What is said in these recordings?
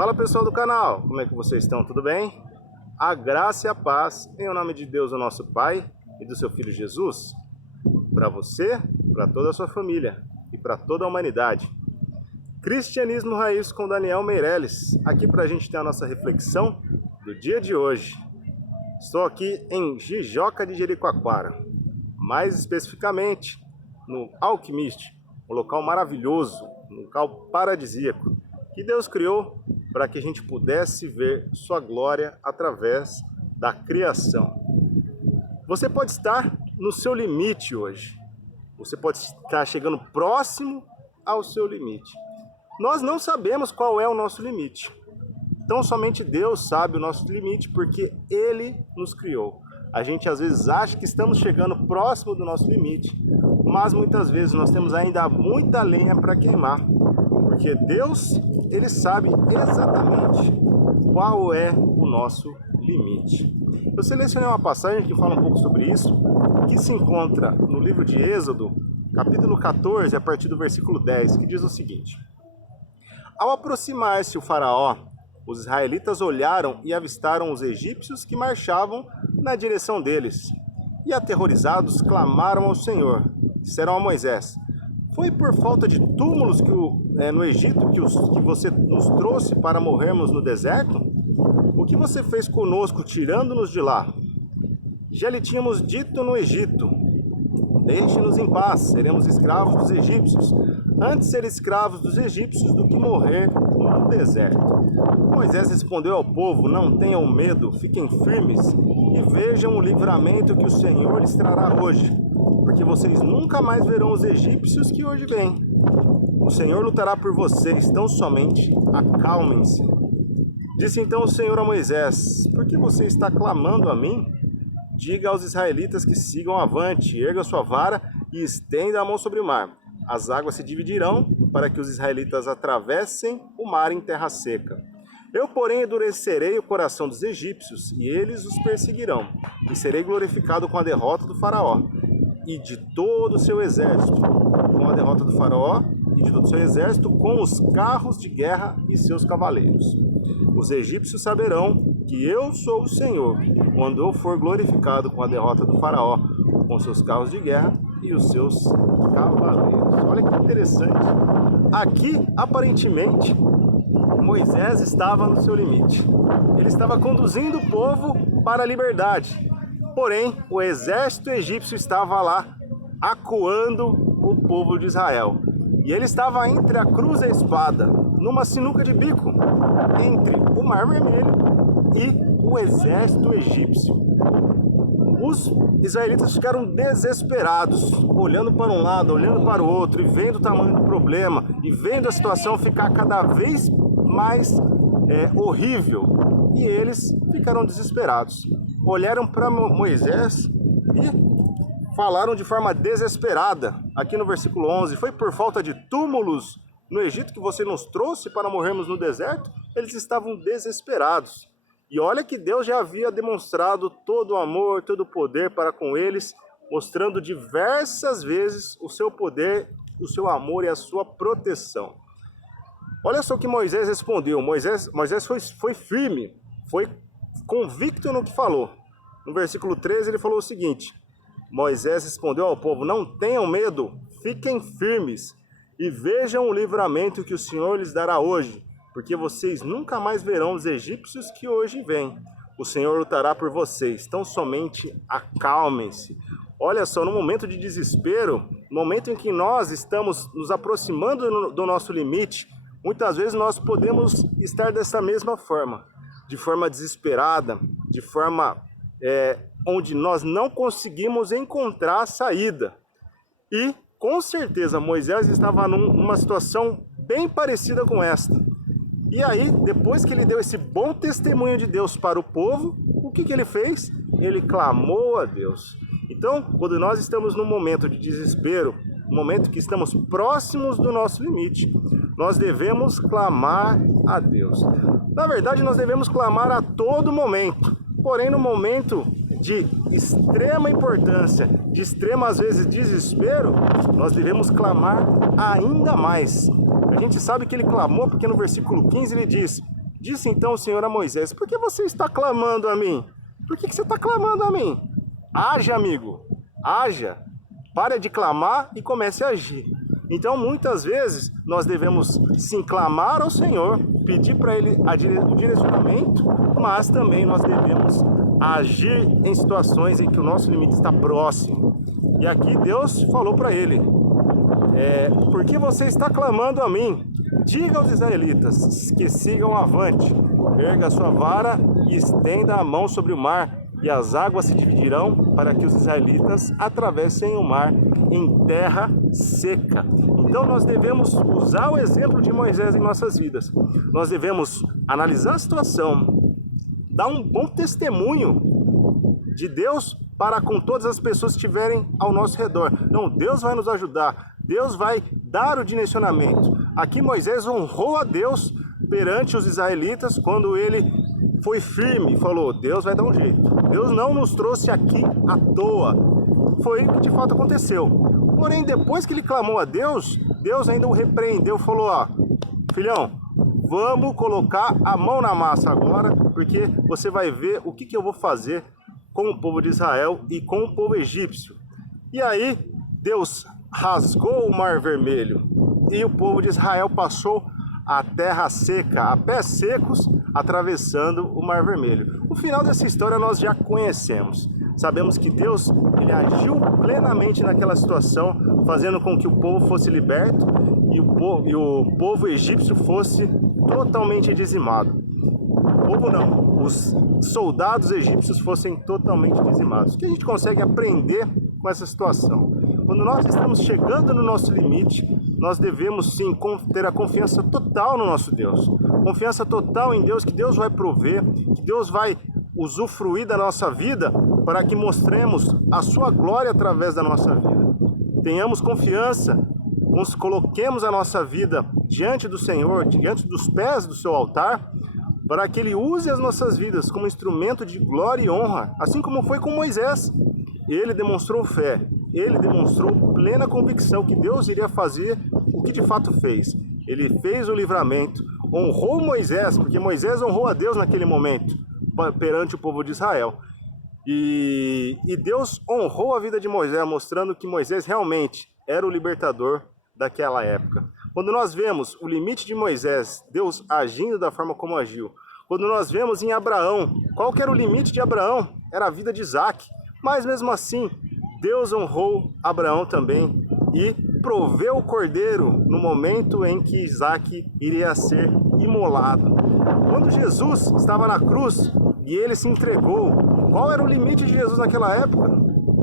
Fala pessoal do canal, como é que vocês estão? Tudo bem? A graça e a paz em nome de Deus, o nosso Pai, e do seu Filho Jesus, para você, para toda a sua família e para toda a humanidade. Cristianismo Raiz com Daniel Meirelles, aqui para a gente ter a nossa reflexão do dia de hoje. Estou aqui em Jijoca de Jericoacoara, mais especificamente no Alquimiste, um local maravilhoso, um local paradisíaco, que Deus criou para que a gente pudesse ver sua glória através da criação. Você pode estar no seu limite hoje, você pode estar chegando próximo ao seu limite. Nós não sabemos qual é o nosso limite, então somente Deus sabe o nosso limite, porque Ele nos criou. A gente às vezes acha que estamos chegando próximo do nosso limite, mas muitas vezes nós temos ainda muita lenha para queimar, porque Deus, Ele sabe exatamente qual é o nosso limite. Eu selecionei uma passagem que fala um pouco sobre isso, que se encontra no livro de Êxodo, capítulo 14, a partir do versículo 10, que diz o seguinte: Ao aproximar-se o faraó, os israelitas olharam e avistaram os egípcios que marchavam na direção deles. E aterrorizados clamaram ao Senhor. Disseram a Moisés: Foi por falta de túmulos no Egito que você nos trouxe para morrermos no deserto? O que você fez conosco tirando-nos de lá? Já lhe tínhamos dito no Egito: Deixe-nos em paz, seremos escravos dos egípcios. Antes ser escravos dos egípcios do que morrer no deserto. Moisés respondeu ao povo: Não tenham medo, fiquem firmes e vejam o livramento que o Senhor lhes trará hoje, porque vocês nunca mais verão os egípcios que hoje vêm. O Senhor lutará por vocês, tão somente acalmem-se. Disse então o Senhor a Moisés: Por que você está clamando a mim? Diga aos israelitas que sigam avante, erga sua vara e estenda a mão sobre o mar. As águas se dividirão para que os israelitas atravessem o mar em terra seca. Eu, porém, endurecerei o coração dos egípcios e eles os perseguirão. E serei glorificado com a derrota do faraó e de todo o seu exército. Com a derrota do faraó e de todo o seu exército, com os carros de guerra e seus cavaleiros. Os egípcios saberão que eu sou o Senhor, quando eu for glorificado com a derrota do faraó, com seus carros de guerra e os seus cavaleiros. Olha que interessante. Aqui, aparentemente, Moisés estava no seu limite. Ele estava conduzindo o povo para a liberdade. Porém, o exército egípcio estava lá, acuando o povo de Israel. E ele estava entre a cruz e a espada, numa sinuca de bico, entre o Mar Vermelho e o exército egípcio. Os israelitas ficaram desesperados, olhando para um lado, olhando para o outro, e vendo o tamanho do problema, e vendo a situação ficar cada vez mais horrível. E eles ficaram desesperados. Olharam para Moisés e falaram de forma desesperada. Aqui no versículo 11, foi por falta de túmulos no Egito que você nos trouxe para morrermos no deserto? Eles estavam desesperados. E olha que Deus já havia demonstrado todo o amor, todo o poder para com eles, mostrando diversas vezes o seu poder, o seu amor e a sua proteção. Olha só o que Moisés respondeu. Moisés foi firme, foi convicto no que falou. No versículo 13 ele falou o seguinte: Moisés respondeu ao povo: Não tenham medo, fiquem firmes e vejam o livramento que o Senhor lhes dará hoje, porque vocês nunca mais verão os egípcios que hoje vêm. O Senhor lutará por vocês, tão somente acalmem-se. Olha só, no momento de desespero, no momento em que nós estamos nos aproximando do nosso limite, muitas vezes nós podemos estar dessa mesma forma, de forma desesperada, de forma onde nós não conseguimos encontrar a saída. E, com certeza, Moisés estava numa situação bem parecida com esta. E aí, depois que ele deu esse bom testemunho de Deus para o povo, o que ele fez? Ele clamou a Deus. Então, quando nós estamos num momento de desespero, um momento que estamos próximos do nosso limite, nós devemos clamar a Deus. Na verdade, nós devemos clamar a todo momento. Porém, no momento de extrema importância, de extrema, às vezes, desespero, nós devemos clamar ainda mais. A gente sabe que ele clamou porque no versículo 15 ele diz: Disse então o Senhor a Moisés: por que você está clamando a mim? Por que você está clamando a mim? Haja, amigo, haja. Pare de clamar e comece a agir. Então, muitas vezes, nós devemos sim clamar ao Senhor, pedir para Ele o direcionamento, mas também nós devemos agir em situações em que o nosso limite está próximo. E aqui Deus falou para ele: por que você está clamando a mim? Diga aos israelitas que sigam avante, erga a sua vara e estenda a mão sobre o mar, e as águas se dividirão para que os israelitas atravessem o mar em terra seca. Então nós devemos usar o exemplo de Moisés em nossas vidas. Nós devemos analisar a situação, dar um bom testemunho de Deus para com todas as pessoas que estiverem ao nosso redor. Não, Deus vai nos ajudar, Deus vai dar o direcionamento. Aqui Moisés honrou a Deus perante os israelitas quando ele foi firme e falou: Deus vai dar um jeito. Deus não nos trouxe aqui à toa. Foi o que de fato aconteceu. Porém, depois que ele clamou a Deus, Deus ainda o repreendeu, falou: filhão, vamos colocar a mão na massa agora, porque você vai ver o que eu vou fazer com o povo de Israel e com o povo egípcio. E aí, Deus rasgou o Mar Vermelho e o povo de Israel passou a terra seca, a pés secos, atravessando o Mar Vermelho. O final dessa história nós já conhecemos. Sabemos que Deus ele agiu plenamente naquela situação, fazendo com que o povo fosse liberto e o povo egípcio fosse totalmente dizimado. O povo não, os soldados egípcios fossem totalmente dizimados. O que a gente consegue aprender com essa situação? Quando nós estamos chegando no nosso limite, nós devemos sim ter a confiança total no nosso Deus. Confiança total em Deus, que Deus vai prover, que Deus vai usufruir da nossa vida para que mostremos a sua glória através da nossa vida. Tenhamos confiança, coloquemos a nossa vida diante do Senhor, diante dos pés do seu altar, para que Ele use as nossas vidas como instrumento de glória e honra, assim como foi com Moisés. Ele demonstrou fé, ele demonstrou plena convicção que Deus iria fazer o que de fato fez. Ele fez o livramento, honrou Moisés, porque Moisés honrou a Deus naquele momento, perante o povo de Israel. E Deus honrou a vida de Moisés, mostrando que Moisés realmente era o libertador daquela época. Quando nós vemos o limite de Moisés, Deus agindo da forma como agiu. Quando nós vemos em Abraão, qual que era o limite de Abraão? Era a vida de Isaac. Mas mesmo assim, Deus honrou Abraão também e proveu o cordeiro no momento em que Isaac iria ser imolado. Quando Jesus estava na cruz e ele se entregou, qual era o limite de Jesus naquela época?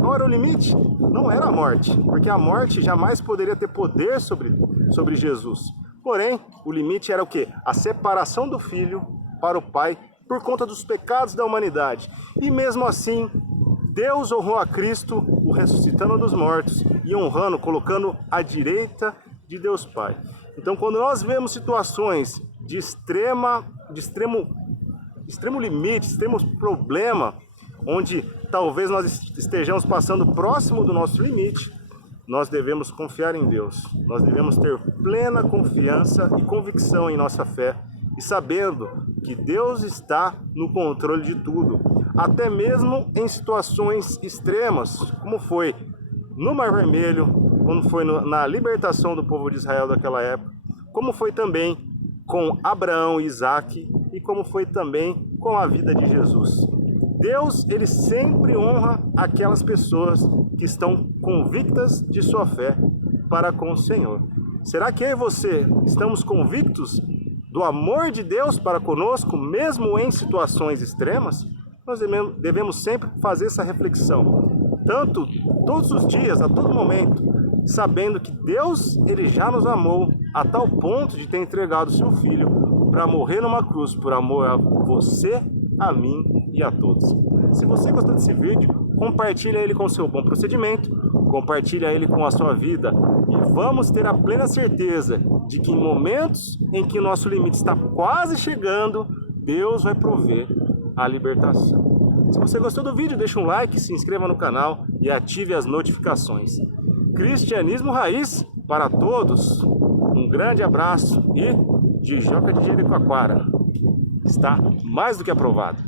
Qual era o limite? Não era a morte, porque a morte jamais poderia ter poder sobre Jesus. Porém, o limite era o quê? A separação do Filho para o Pai por conta dos pecados da humanidade. E mesmo assim, Deus honrou a Cristo, o ressuscitando dos mortos e honrando, colocando à direita de Deus Pai. Então, quando nós vemos situações de extremo limite, extremo problema, onde talvez nós estejamos passando próximo do nosso limite, nós devemos confiar em Deus. Nós devemos ter plena confiança e convicção em nossa fé e sabendo que Deus está no controle de tudo, até mesmo em situações extremas, como foi no Mar Vermelho, como foi na libertação do povo de Israel daquela época, como foi também com Abraão e Isaac e como foi também com a vida de Jesus. Deus, ele sempre honra aquelas pessoas que estão convictas de sua fé para com o Senhor. Será que eu e você estamos convictos do amor de Deus para conosco, mesmo em situações extremas? Nós devemos sempre fazer essa reflexão, tanto todos os dias, a todo momento, sabendo que Deus, ele já nos amou a tal ponto de ter entregado o seu Filho para morrer numa cruz por amor a você, a mim e a todos. Se você gostou desse vídeo, compartilha ele com o seu bom procedimento, compartilha ele com a sua vida e vamos ter a plena certeza de que em momentos em que o nosso limite está quase chegando, Deus vai prover a libertação. Se você gostou do vídeo, deixa um like, se inscreva no canal e ative as notificações. Cristianismo Raiz para todos. Um grande abraço e de Joca de Jericoacoara. está mais do que aprovado.